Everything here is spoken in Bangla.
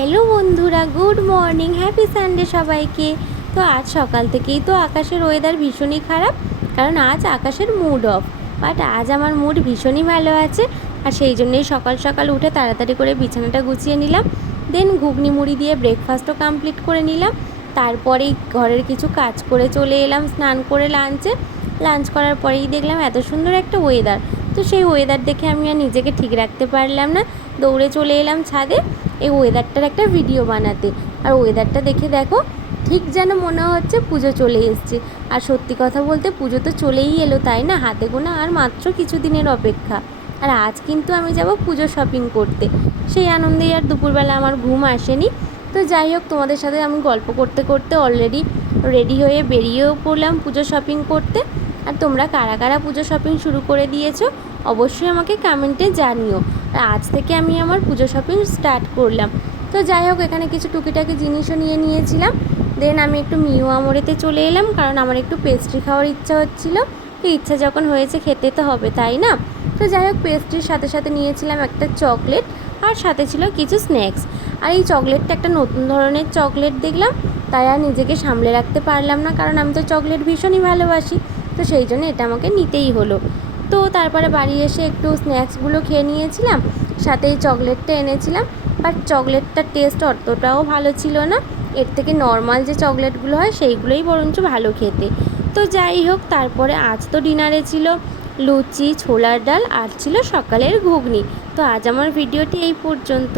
হ্যালো বন্ধুরা, গুড মর্নিং, হ্যাপি সানডে সবাইকে। তো আজ সকাল থেকেই তো আকাশের ওয়েদার ভীষণই খারাপ, কারণ আজ আকাশের মুড অফ। বাট আজ আমার মুড ভীষণই ভালো আছে, আর সেই জন্যই সকাল সকাল উঠে তাড়াতাড়ি করে বিছানাটা গুছিয়ে নিলাম। দেন ঘুগনি মুড়ি দিয়ে ব্রেকফাস্টও কমপ্লিট করে নিলাম। তারপরেই ঘরের কিছু কাজ করে চলে এলাম স্নান করে লাঞ্চ করার পরেই দেখলাম এত সুন্দর একটা ওয়েদার। তো সেই ওয়েদার দেখে আমি আর নিজেকে ঠিক রাখতে পারলাম না, দৌড়ে চলে এলাম ছাদে এই ওয়েদারটার একটা ভিডিও বানাতে। আর ওয়েদারটা দেখে দেখো, ঠিক যেন মনে হচ্ছে পুজো চলে এসছে। আর সত্যি কথা বলতে পুজো তো চলেই এলো, তাই না? হাতে গোনা আর মাত্র কিছু দিনের অপেক্ষা। আর আজ কিন্তু আমি যাব পুজো শপিং করতে। সেই আনন্দেই আর দুপুরবেলা আমার ঘুম আসেনি। তো যাই হোক, তোমাদের সাথে আমি গল্প করতে করতে অলরেডি রেডি হয়ে বেরিয়েও পড়লাম পুজো শপিং করতে। আর তোমরা কারা কারা পুজো শপিং শুরু করে দিয়েছো অবশ্যই আমাকে কমেন্টে জানিও। আর আজ থেকে আমি আমার পুজো শপিং স্টার্ট করলাম। তো যাই হোক, এখানে কিছু টুকিটাকি জিনিসও নিয়ে নিয়েছিলাম। দেন আমি একটু মিও আমরেতে চলে এলাম, কারণ আমার একটু পেস্ট্রি খাওয়ার ইচ্ছা হচ্ছিল। তো ইচ্ছা যখন হয়েছে খেতে তো হবে, তাই না? তো যাই হোক, পেস্ট্রির সাথে সাথে নিয়েছিলাম একটা চকলেট, আর সাথে ছিল কিছু স্ন্যাক্স। আর এই চকলেটটা একটা নতুন ধরনের চকলেট দেখলাম, তাই আর নিজেকে সামলে রাখতে পারলাম না, কারণ আমি তো চকলেট ভীষণই ভালোবাসি। তো সেই জন্য এটা আমাকে নিতেই হলো। তো তারপরে বাড়ি এসে একটু স্ন্যাক্সগুলো খেয়ে নিয়েছিলাম, সাথে এই চকলেটটা এনেছিলাম। বাট চকলেটটার টেস্ট অতটাও ভালো ছিল না, এর থেকে নর্মাল যে চকলেটগুলো হয় সেইগুলোই বরঞ্চ ভালো খেতে। তো যাই হোক, তারপরে আজ তো ডিনারে ছিল লুচি, ছোলার ডাল, আর ছিল সকালের ঘুগনি। তো আজ আমার ভিডিওটি এই পর্যন্ত।